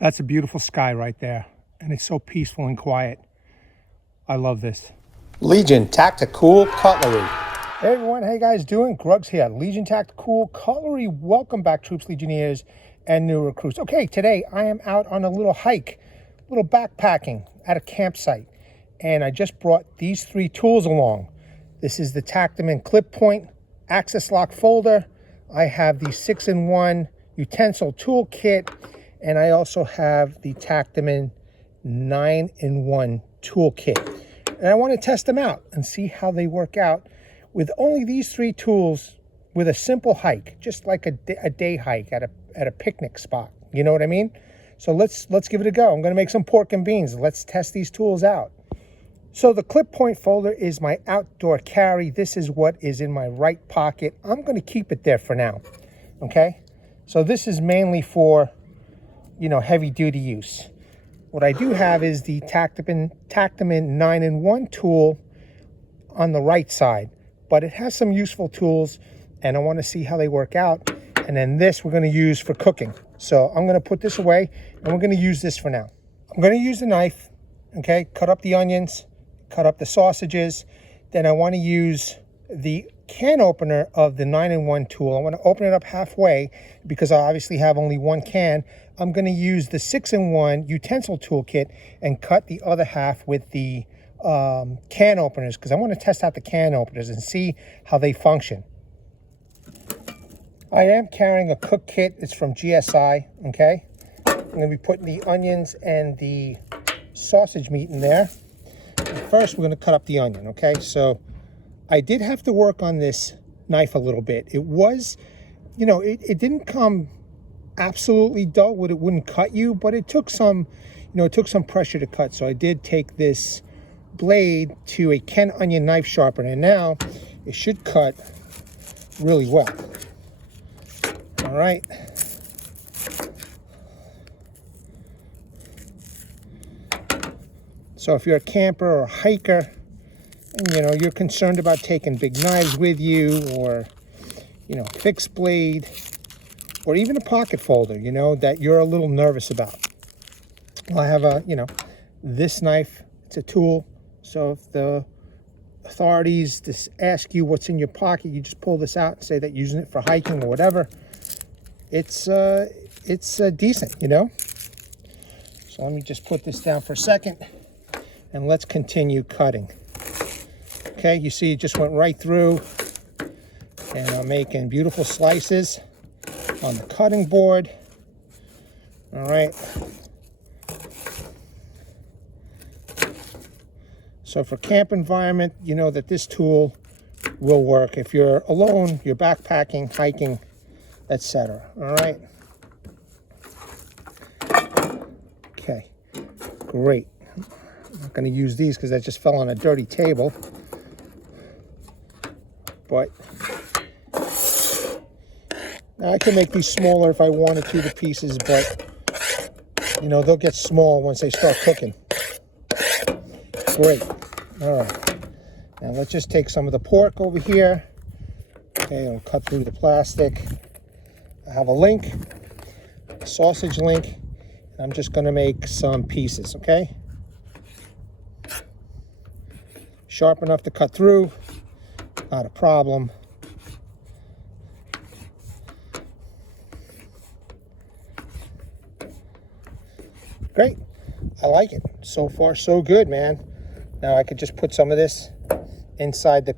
That's a beautiful sky right there, and it's so peaceful and quiet. I love this. Legion Tactical Cutlery. Hey everyone, how you guys doing? Grugs here, Legion Tactical Cutlery. Welcome back, troops, legionnaires, and new recruits. Okay, today I am out on a little hike, little backpacking at a campsite, and I just brought these three tools along. This is the Tactiman clip point access lock folder. I have the 6-in-1 utensil toolkit, and I also have the Tactiman 9-in-1 toolkit. And I want to test them out and see how they work out with only these three tools with a simple hike, just like a day hike at a picnic spot. You know what I mean? So let's give it a go. I'm going to make some pork and beans. Let's test these tools out. So the clip point folder is my outdoor carry. This is what is in my right pocket. I'm going to keep it there for now. Okay? So this is mainly for, heavy duty use. What I do have is the Tactiman 9-in-1 tool on the right side, but it has some useful tools and I want to see how they work out. And then this we're going to use for cooking. So I'm going to put this away and we're going to use this for now. I'm going to use the knife, okay, cut up the onions, cut up the sausages. Then I want to use the can opener of the 9-in-1 tool. I want to open it up halfway because I obviously have only one can. I'm going to use the 6-in-1 utensil toolkit and cut the other half with the can openers because I want to test out the can openers and see how they function. I am carrying a cook kit. It's from GSI, okay? I'm going to be putting the onions and the sausage meat in there. First, we're going to cut up the onion, okay? So I did have to work on this knife a little bit. It was, it didn't come absolutely dull where it wouldn't cut you, but it took some, it took some pressure to cut. So I did take this blade to a Ken onion knife sharpener, and now it should cut really well. All right. So if you're a camper or a hiker, and you're concerned about taking big knives with you, or fixed blade, or even a pocket folder, that you're a little nervous about. Well, I have this knife. It's a tool. So if the authorities just ask you what's in your pocket, you just pull this out and say that you're using it for hiking or whatever. It's decent, So let me just put this down for a second and let's continue cutting. Okay, you see it just went right through, and I'm making beautiful slices on the cutting board. All right. So for camp environment, you know that this tool will work if you're alone, you're backpacking, hiking, etc. All right. Okay, great. I'm not going to use these because that just fell on a dirty table. But now I can make these smaller if I wanted to, the pieces, but they'll get small once they start cooking. Great. All right. Now let's just take some of the pork over here. Okay, I'll cut through the plastic. I have a link, a sausage link, and I'm just going to make some pieces, okay? Sharp enough to cut through. Not a problem. Great. I like it. So far, so good, man. Now I could just put some of this inside the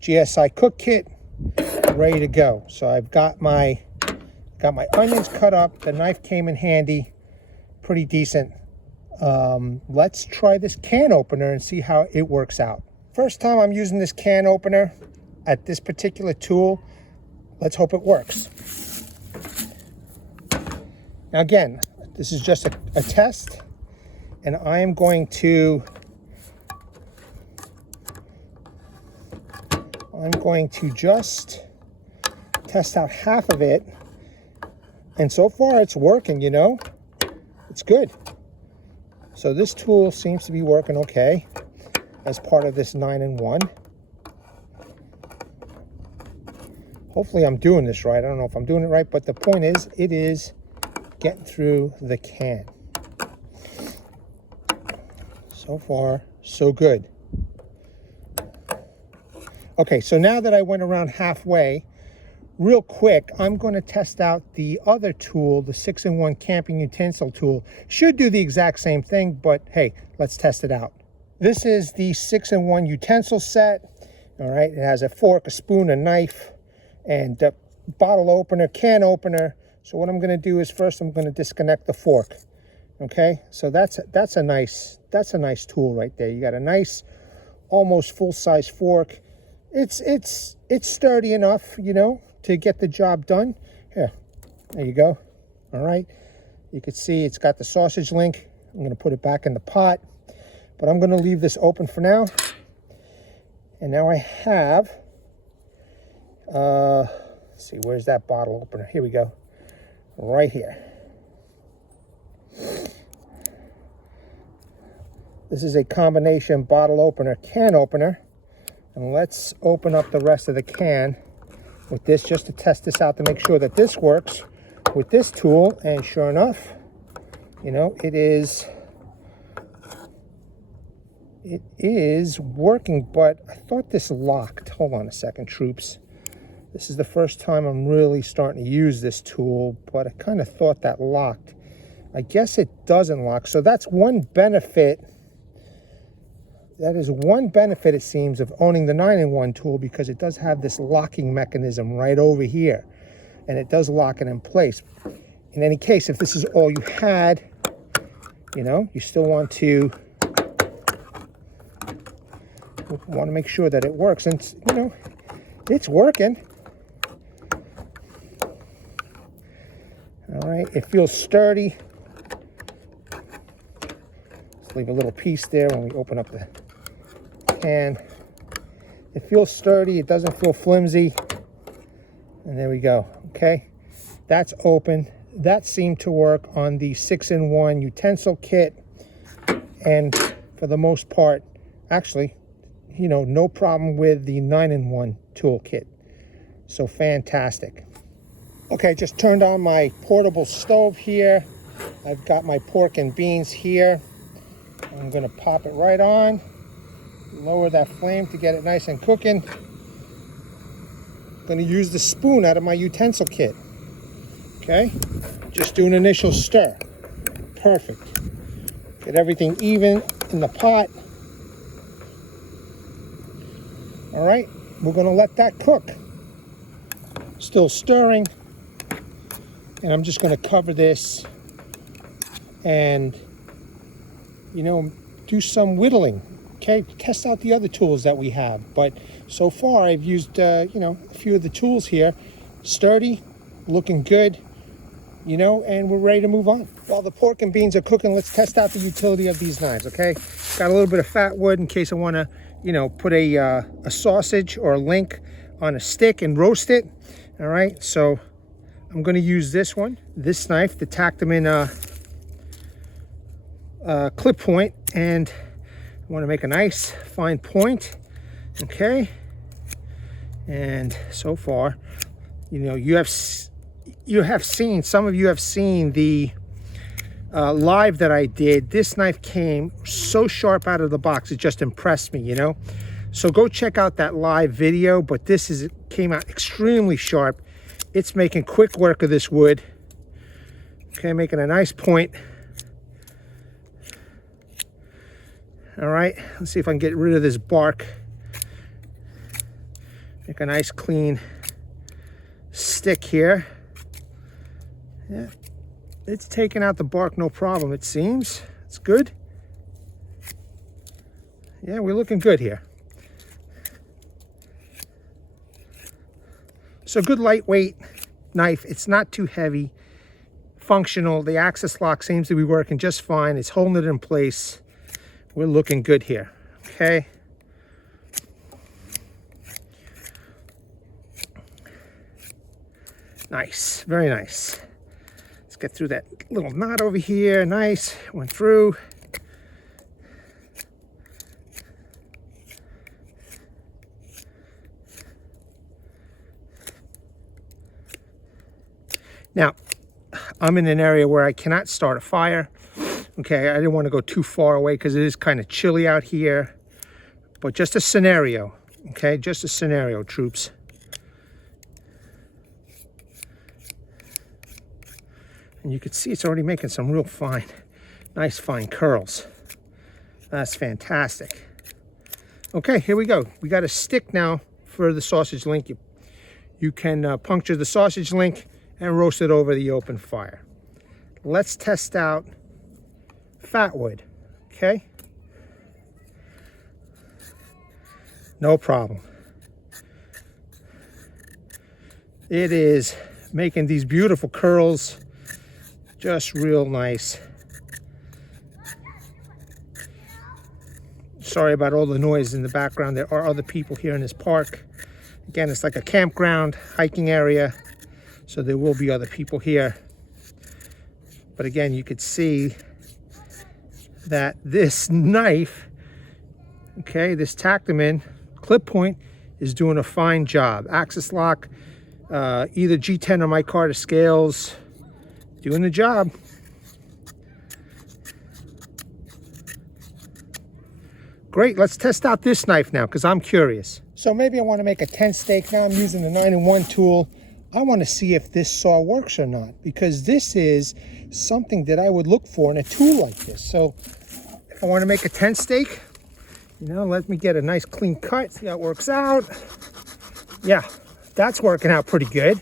GSI cook kit, ready to go. So I've got my onions cut up. The knife came in handy, pretty decent. Let's try this can opener and see how it works out. First time I'm using this can opener at this particular tool. Let's hope it works. Now again, this is just a test, and I am going to just test out half of it. And so far it's working, it's good. So this tool seems to be working okay as part of this 9-in-1. Hopefully I'm doing this right. I don't know if I'm doing it right, but the point is, it is getting through the can. So far, so good. Okay, so now that I went around halfway, real quick, I'm going to test out the other tool, the 6-in-1 camping utensil tool. Should do the exact same thing, but hey, let's test it out. This is the 6-in-1 utensil set. All right, it has a fork, a spoon, a knife, and a bottle opener, can opener. So what I'm going to do is first I'm going to disconnect the fork. Okay, so that's a nice tool right there. You got a nice, almost full-size fork. It's sturdy enough, you know, to get the job done. Here, there you go. All right, you can see it's got the sausage link. I'm going to put it back in the pot, but I'm going to leave this open for now. And now I have, let's see, where's that bottle opener? Here we go, right here. This is a combination bottle opener, can opener. And let's open up the rest of the can with this just to test this out to make sure that this works with this tool. And sure enough, you know, it is working, but I thought this locked. Hold on a second, troops. This is the first time I'm really starting to use this tool, but I kind of thought that locked. I guess it doesn't lock. So that's one benefit. That is one benefit, it seems, of owning the 9-in-1 tool, because it does have this locking mechanism right over here, and it does lock it in place. In any case, if this is all you had, you know, you still want to make sure that it works. And, you know, it's working. All right, it feels sturdy. Let's leave a little piece there when we open up the can. It feels sturdy, it doesn't feel flimsy. And there we go. Okay, that's open. That seemed to work on the 6-in-1 utensil kit, and for the most part, actually, you know, no problem with the 9-in-1 tool kit. So fantastic. Okay, just turned on my portable stove here. I've got my pork and beans here. I'm gonna pop it right on, lower that flame to get it nice and cooking. I'm gonna use the spoon out of my utensil kit. Okay, just do an initial stir. Perfect. Get everything even in the pot. All right, we're gonna let that cook. Still stirring. And I'm just gonna cover this and, you know, do some whittling. Okay, test out the other tools that we have. But so far I've used, you know, a few of the tools here. Sturdy, looking good, you know, and we're ready to move on. While the pork and beans are cooking, let's test out the utility of these knives, okay? Got a little bit of fat wood in case I wanna, you know, put a sausage or a link on a stick and roast it. All right, so I'm gonna use this one, this knife, the Tactiman clip point, and I want to make a nice fine point. Okay, and so far, you know, some of you have seen the live that I did. This knife came so sharp out of the box, it just impressed me, you know. So go check out that live video, but this came out extremely sharp. It's making quick work of this wood. Okay, making a nice point. All right, let's see if I can get rid of this bark. Make a nice clean stick here. Yeah, it's taking out the bark no problem, it seems. It's good. Yeah, we're looking good here. So good lightweight knife. It's not too heavy. Functional. The axis lock seems to be working just fine. It's holding it in place. We're looking good here. Okay. Nice. Very nice. Let's get through that little knot over here. Nice. Went through. Now, I'm in an area where I cannot start a fire. Okay, I didn't want to go too far away because it is kind of chilly out here. But just a scenario, okay? Just a scenario, troops. And you can see it's already making some real fine, nice fine curls. That's fantastic. Okay, here we go. We got a stick now for the sausage link. You can puncture the sausage link and roast it over the open fire. Let's test out fat wood, okay? No problem. It is making these beautiful curls, just real nice. Sorry about all the noise in the background. There are other people here in this park. Again, it's like a campground, hiking area, so there will be other people here. But again, you could see that this knife, okay, this Tactiman clip point is doing a fine job. Axis lock, either G10 or micarta scales, doing the job. Great, let's test out this knife now because I'm curious. So maybe I want to make a tent steak. Now I'm using the 9-in-1 tool. I want to see if this saw works or not, because this is something that I would look for in a tool like this. So if I want to make a tent steak, you know, let me get a nice clean cut, see how it works out. Yeah, that's working out pretty good.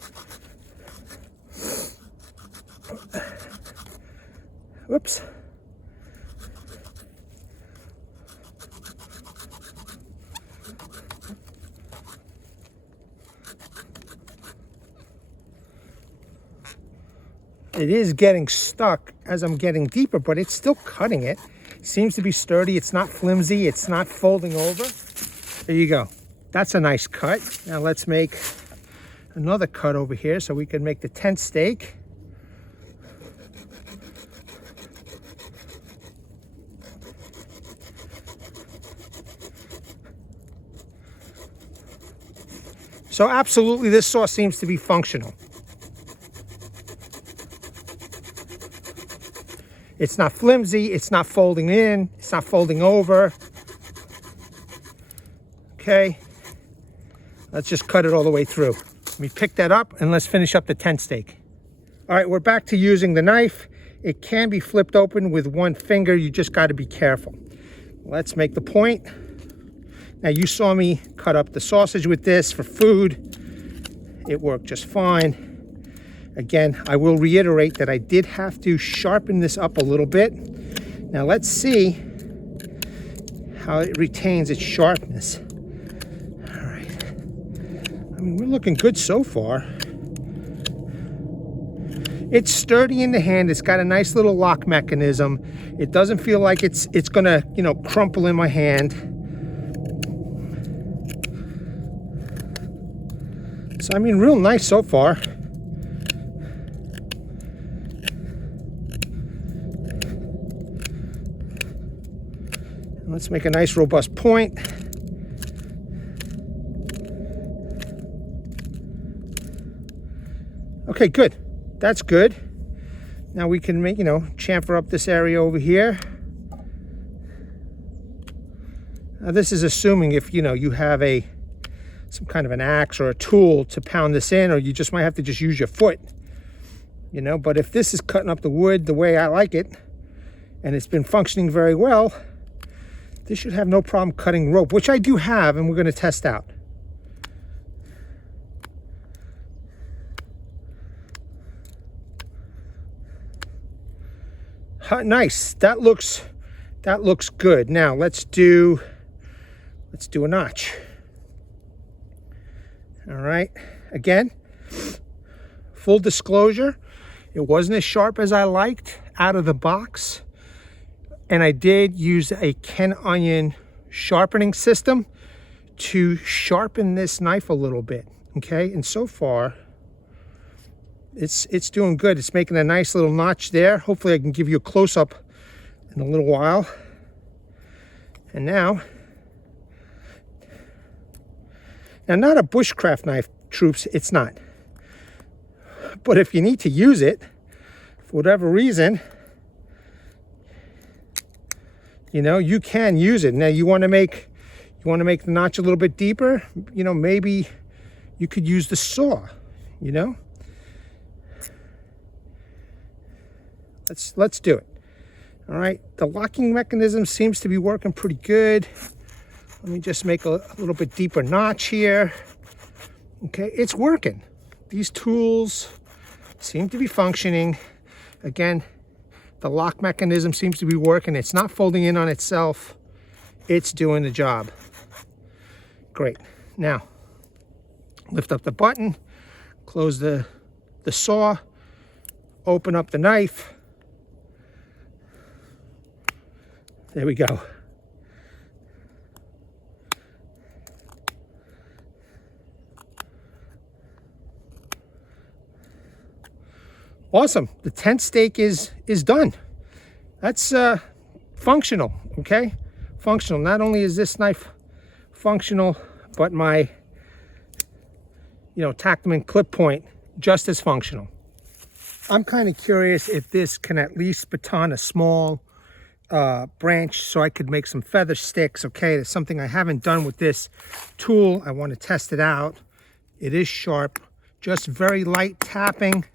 Whoops. It is getting stuck as I'm getting deeper, but it's still cutting it. Seems to be sturdy. It's not flimsy. It's not folding over. There you go. That's a nice cut. Now let's make another cut over here so we can make the tent steak. So absolutely, this saw seems to be functional. It's not flimsy, it's not folding in, it's not folding over. Okay, let's just cut it all the way through. Let me pick that up and let's finish up the tent steak. All right, we're back to using the knife. It can be flipped open with one finger, you just gotta be careful. Let's make the point. Now you saw me cut up the sausage with this for food. It worked just fine. Again, I will reiterate that I did have to sharpen this up a little bit. Now let's see how it retains its sharpness. All right. I mean, we're looking good so far. It's sturdy in the hand. It's got a nice little lock mechanism. It doesn't feel like it's gonna, you know, crumple in my hand. So I mean, real nice so far. Let's make a nice robust point. Okay, good. That's good. Now we can make, you know, chamfer up this area over here. Now this is assuming if, you know, you have some kind of an axe or a tool to pound this in, or you just might have to just use your foot, you know. But if this is cutting up the wood the way I like it, and it's been functioning very well, this should have no problem cutting rope, which I do have, and we're going to test out. Nice. That looks good. Now let's do a notch. All right. Again, full disclosure, it wasn't as sharp as I liked out of the box. And I did use a Ken Onion sharpening system to sharpen this knife a little bit, okay? And so far, it's doing good. It's making a nice little notch there. Hopefully I can give you a close-up in a little while. And now not a bushcraft knife, troops, it's not. But if you need to use it, for whatever reason, you know, you can use it. Now you want to make the notch a little bit deeper, you know, maybe you could use the saw, you know. Let's do it. All right, the locking mechanism seems to be working pretty good. Let me just make a little bit deeper notch here. Okay, it's working. These tools seem to be functioning. Again, the lock mechanism seems to be working. It's not folding in on itself. It's doing the job. Great. Now, lift up the button, close the saw, open up the knife. There we go. Awesome. The tent stake is done. That's functional, okay? Functional. Not only is this knife functional, but my, you know, Tactiman clip point just as functional. I'm kind of curious if this can at least baton a small branch so I could make some feather sticks. Okay, that's something I haven't done with this tool. I want to test it out. It is sharp, just very light tapping.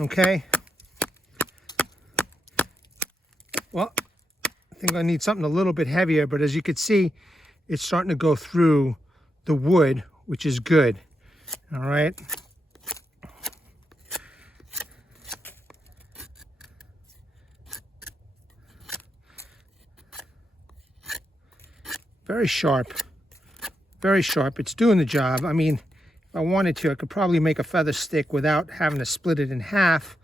Okay, well, I think I need something a little bit heavier, but as you can see, it's starting to go through the wood, which is good. All right. Very sharp, very sharp. It's doing the job. I mean, if I wanted to, I could probably make a feather stick without having to split it in half.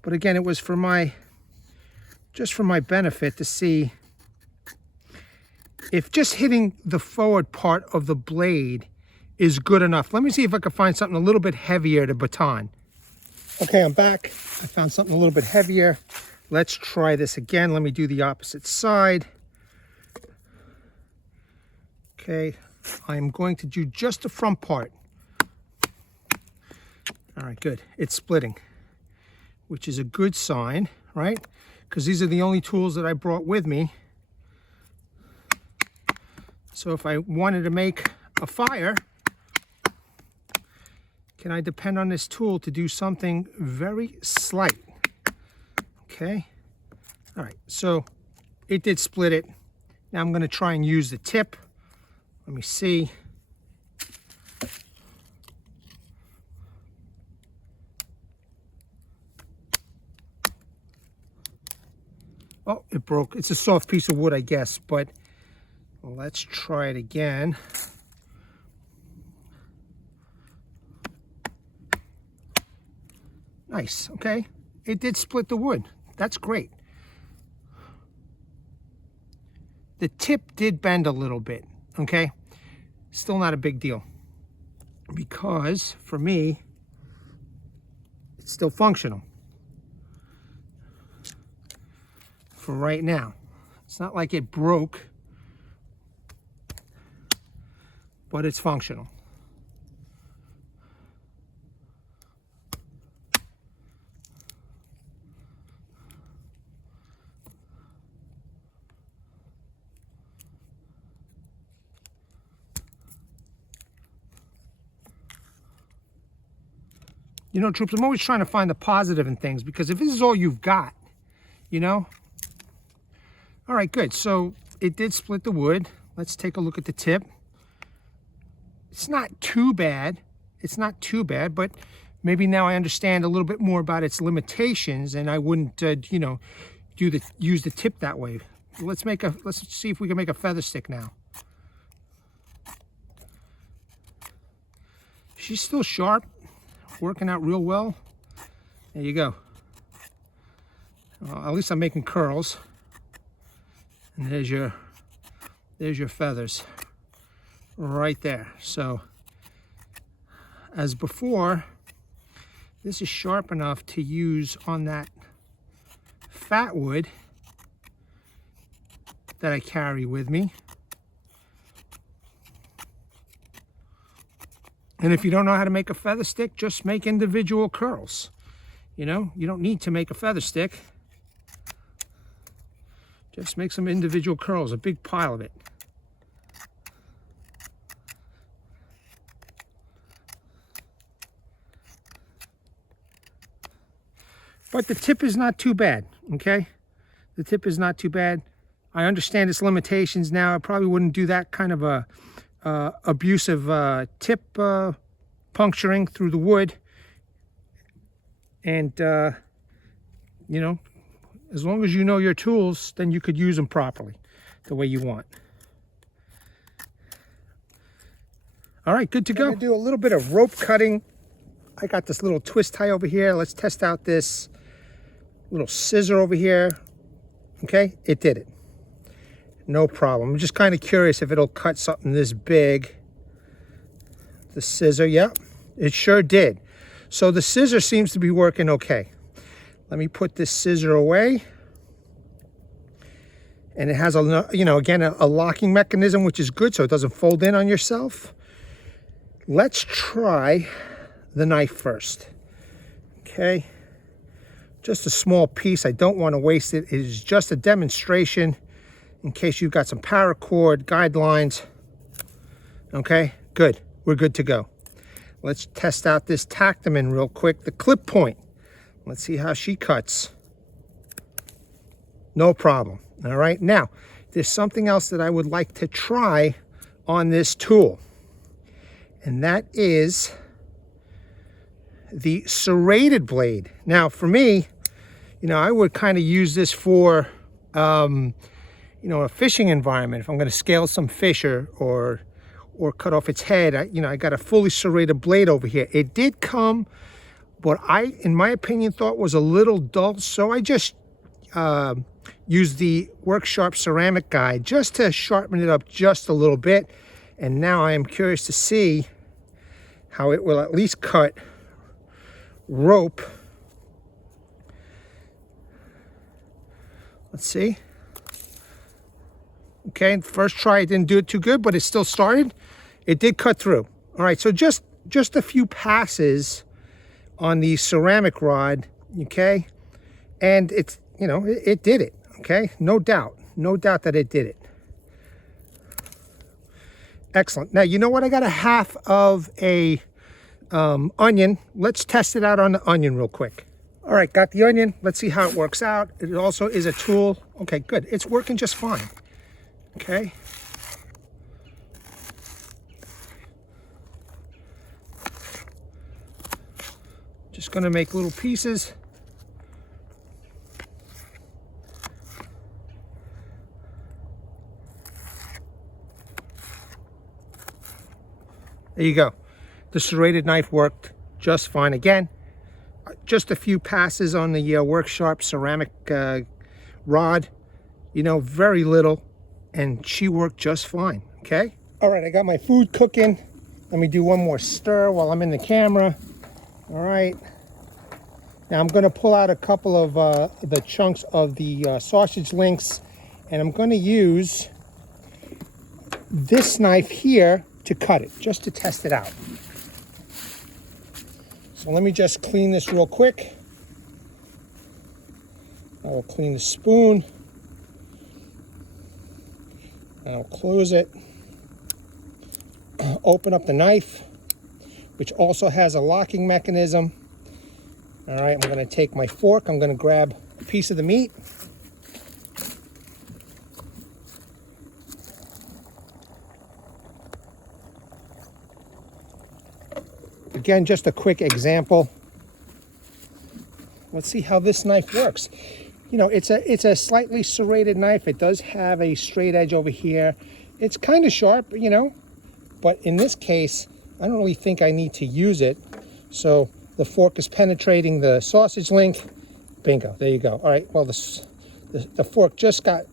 But again, it was for just for my benefit to see if just hitting the forward part of the blade is good enough. Let me see if I can find something a little bit heavier to baton. Okay, I'm back. I found something a little bit heavier. Let's try this again. Let me do the opposite side. Okay, I'm going to do just the front part. All right, good. It's splitting, which is a good sign, right? Because these are the only tools that I brought with me. So if I wanted to make a fire, can I depend on this tool to do something very slight? Okay. All right, so it did split it. Now I'm going to try and use the tip. Let me see. Oh, it broke. It's a soft piece of wood, I guess, but let's try it again. Nice, okay. It did split the wood. That's great. The tip did bend a little bit, okay? Still not a big deal because for me, it's still functional. For right now. It's not like it broke, but it's functional. You know, troops, I'm always trying to find the positive in things, because if this is all you've got, you know. All right, good. So it did split the wood. Let's take a look at the tip. It's not too bad. It's not too bad, but maybe now I understand a little bit more about its limitations, and I wouldn't, you know, use the tip that way. Let's see if we can make a feather stick now. She's still sharp, working out real well. There you go. Well, at least I'm making curls. And there's your feathers right there. So as before, this is sharp enough to use on that fat wood that I carry with me. And if you don't know how to make a feather stick, just make individual curls. You know, you don't need to make a feather stick. Just make some individual curls, a big pile of it. But the tip is not too bad, okay? The tip is not too bad. I understand its limitations now. I probably wouldn't do that kind of a abusive tip puncturing through the wood. And, you know, as long as you know your tools, then you could use them properly the way you want. All right, good to go. I'm gonna do a little bit of rope cutting. I got this little twist tie over here. Let's test out this little scissor over here. Okay, it did it. No problem. I'm just kind of curious if it'll cut something this big. The scissor, yep, it sure did. So the scissor seems to be working okay. Let me put this scissor away. And it has a, you know, again, a locking mechanism, which is good so it doesn't fold in on yourself. Let's try the knife first. Okay. Just a small piece. I don't want to waste it. It is just a demonstration in case you've got some paracord guidelines. Okay, good. We're good to go. Let's test out this Tactiman real quick. The clip point. Let's see how she cuts. No problem. All right, now there's something else that I would like to try on this tool, and that is the serrated blade. Now for me, you know, I would kind of use this for you know, a fishing environment. If I'm going to scale some fish or cut off its head, I got a fully serrated blade over here. It did come, but I, in my opinion, thought was a little dull, so I just used the Work Sharp ceramic guide just to sharpen it up just a little bit. And now I am curious to see how it will at least cut rope. Let's see. Okay, first try it didn't do it too good, but it still started. It did cut through. All right, so just a few passes on the ceramic rod, okay? And it's, you know, it did it, okay? No doubt that it did it. Excellent. Now, you know what? I got a half of a onion. Let's test it out on the onion real quick. All right, got the onion. Let's see how it works out. It also is a tool. Okay, good. It's working just fine. Okay. Just going to make little pieces. There you go. The serrated knife worked just fine. Again, just a few passes on the Work Sharp ceramic rod, you know, very little, and she worked just fine. Okay. All right, I got my food cooking. Let me do one more stir while I'm in the camera. All right. Now I'm going to pull out a couple of the chunks of the sausage links, and I'm going to use this knife here to cut it, just to test it out. So let me just clean this real quick. I will clean the spoon. I'll close it. Open up the knife, which also has a locking mechanism. All right, I'm going to take my fork. I'm going to grab a piece of the meat. Again, just a quick example. Let's see how this knife works. You know, it's a slightly serrated knife. It does have a straight edge over here. It's kind of sharp, you know, but in this case, I don't really think I need to use it. So the fork is penetrating the sausage link. Bingo, there you go. All right, well, the fork just got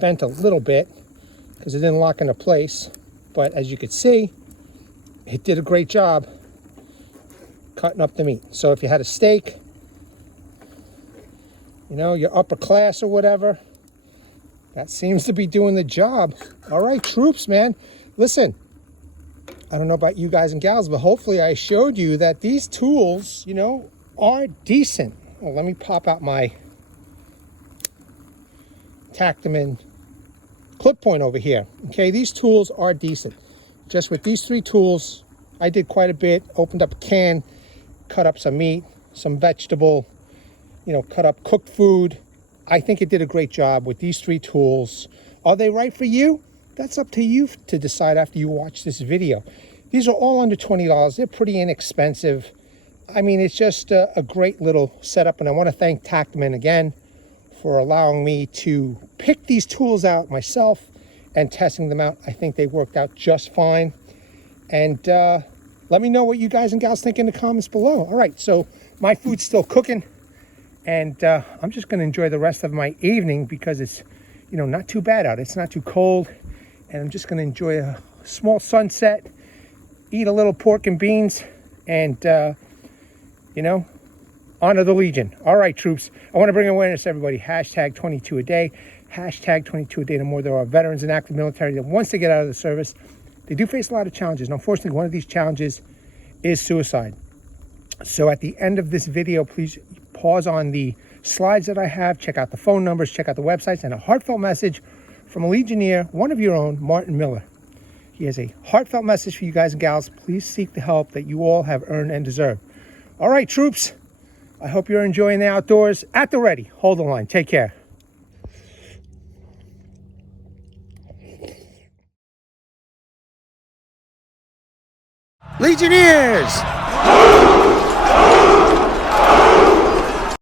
bent a little bit because it didn't lock into place. But as you could see, it did a great job cutting up the meat. So if you had a steak, you know, you're upper class or whatever, that seems to be doing the job. All right, troops, man. Listen, I don't know about you guys and gals, but hopefully I showed you that these tools, you know, are decent. Well, let me pop out my Tactiman clip point over here. Okay, these tools are decent. Just with these 3 tools, I did quite a bit. Opened up a can, cut up some meat, some vegetable, cut up cooked food. I think it did a great job with these 3 tools. Are they right for you? That's up to you to decide after you watch this video. These are all under $20. They're pretty inexpensive. I mean, it's just a great little setup, and I want to thank Tactiman again for allowing me to pick these tools out myself and testing them out. I think they worked out just fine. And let me know what you guys and gals think in the comments below. All right, so my food's still cooking, and I'm just going to enjoy the rest of my evening because it's, not too bad out. It's not too cold, and I'm just going to enjoy a small sunset, eat a little pork and beans, and, honor the Legion. All right, troops. I want to bring awareness to everybody. Hashtag 22 a day. Hashtag 22 a day. The more there are veterans and active military that once they get out of the service, they do face a lot of challenges. And unfortunately, one of these challenges is suicide. So at the end of this video, please pause on the slides that I have. Check out the phone numbers. Check out the websites. And a heartfelt message from a Legionnaire, one of your own, Martin Miller. He has a heartfelt message for you guys and gals. Please seek the help that you all have earned and deserve. All right, troops. I hope you're enjoying the outdoors. At the ready. Hold the line. Take care. Legionnaires!